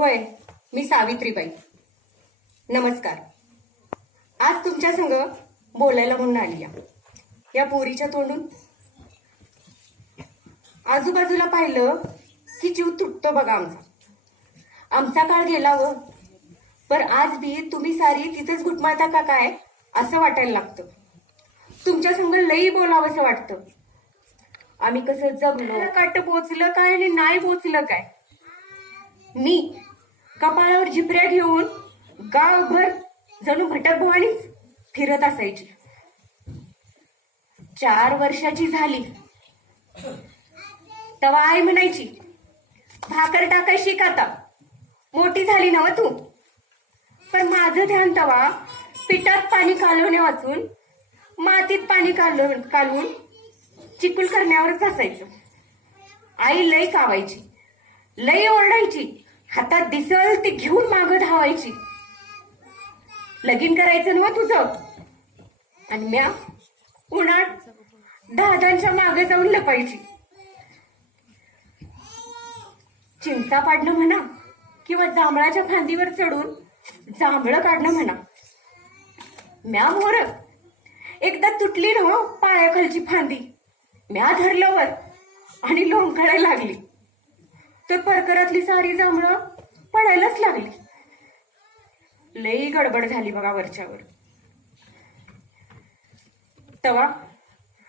होय मी सावित्रीबाई. नमस्कार. आज तुमच्या संग बोलायला म्हणून आली. या पोरीच्या तोंडून. आजूबाजूला पाहिलं की जीव तुटतो बघा आमचा. आमचा काळ गेला व पर आज बी तुम्ही सारी तिथेच घुटमाळता का काय असं वाटायला लागतं. तुमच्या संग लई बोलावंसं वाटतं. आम्ही कसं जगलो काट पोचलं काय आणि नाही पोचलं काय? मी कपाळावर झिपऱ्या घेऊन गावभर जणू भटकभवानीच फिरत असायची. चार वर्षाची झाली. तवा आई म्हणायची भाकर टाकाय शिक आता मोठी झाली ना तू. पण माझं ध्यान तवा पिठात पाणी कालवण्या वाचून मातीत पाणी कालवून कालवून चिकूल करण्यावरच असायचं. आई लई कावायची. लई ओरडायची. हातात दिसल ती घेऊन मागं धावायची. लगीन करायचं ना तुझं. आणि म्या उन्हात दादांच्या मागे जाऊन लपायची. चिंता पाडणं म्हणा किंवा जांभळाच्या फांदीवर चढून जांभळं काढणं म्हणा. म्या मोर. एकदा तुटली ना हो पायाखालची फांदी. म्या धरल्यावर आणि लोंबकळायला लागली. तर परकरातली सारी जांभळं पडायलाच लागली. लई गडबड झाली बघा वरच्यावर. तवा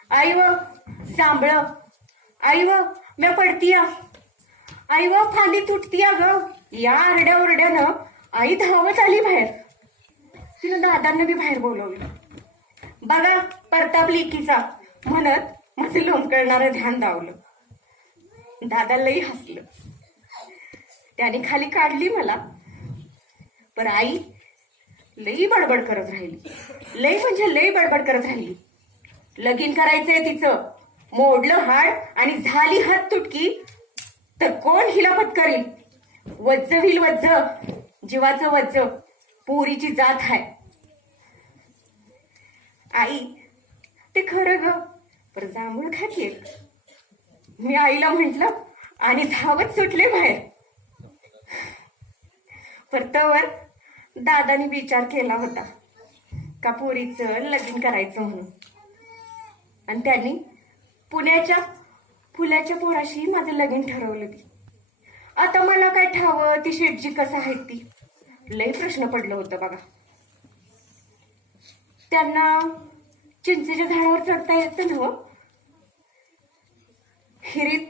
आई व जांभळं आई व म्या पडतीया. आई व फांदी तुटतीया ग. या आरड्या ओरड्यानं आई धावत आली बाहेर. तिनं दादांना बी बाहेर बोलवलं. बघा परताप लेकीचा म्हणत माझं लोंबकळणारं ध्यान दावलं. दादा लई हसलं. त्याने खाली काढली मला. पण आई लई बडबड करत राहिली. लई म्हणजे लई बडबड करत राहिली. लगीन करायचंय तिचं. मोडलं हाड आणि झाली हात तुटकी. तर कोण हिला पत्करील? वज्ज होईल वज्ज. जीवाचं वज्ज. पोरीची जात आहे आई ते खरं ग. पर जांभूळ खातीये. मी आईला म्हंटल आणि धावत सुटले बाहेर. परतवर दादाने विचार केला होता का पोरीचं लगीन करायचं म्हणून. आणि त्यांनी पुण्याच्या फुल्याच्या पोराशी माझं लगीन ठरवलं की आता मला काय ठावं ती शेटजी कसं आहे ती? लय प्रश्न पडलं होतं बघा. त्यांना चिंचेच्या झाडावर चढता येतं ना हो? हिरीत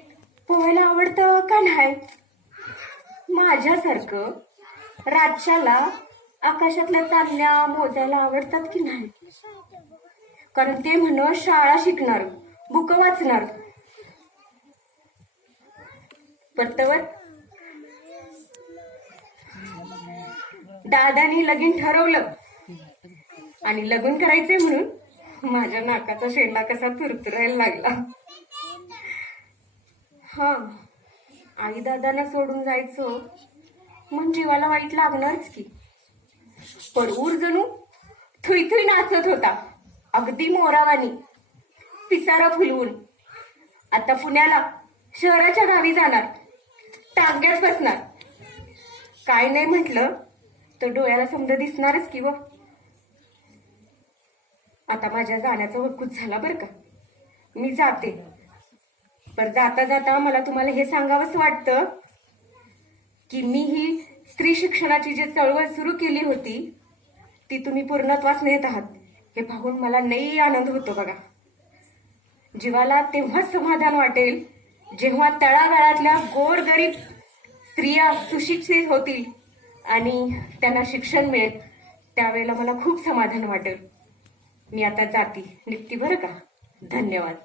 पोहायला आवडतं का नाही? माझ्यासारखं राजशाला आकाशातल्या चांदण्या मोजायला आवडतात की नाही? कारण ते म्हण शाळा शिकणार बुक वाचणार. परतवत दादानी लगीन ठरवलं. आणि लगून करायचंय म्हणून माझ्या नाकाचा शेंडा कसा तुरतुरायला लागला. हा आई दादांना सोडून जायचो. मग जीवाला वाईट लागणारच की. पण ऊर जणू थुई थुई नाचत होता. अगदी मोरावानी. पिसारा फुलवून. आता पुण्याला शहराच्या गावी जाणार. टांग्यात बसणार. काय नाही म्हटलं तर डोळ्याला समजा दिसणारच की व आता माझ्या जाण्याचा वकूच झाला बरं का. मी जाते. पर जाता जाता मला तुम्हाला हे सांगावंच वाटतं की मी ही स्त्री शिक्षणाची जी चळवळ सुरू केली होती ती तुम्ही पूर्णत्वास नेत आहात. हे पाहून मला नाही आनंद होतो बघा. जीवाला तेव्हाच समाधान वाटेल जेव्हा तळागाळातल्या गोरगरीब स्त्रिया सुशिक्षित होतील आणि त्यांना शिक्षण मिळेल त्यावेळेला मला खूप समाधान वाटेल. मी आता जाती निघती बरं का? धन्यवाद.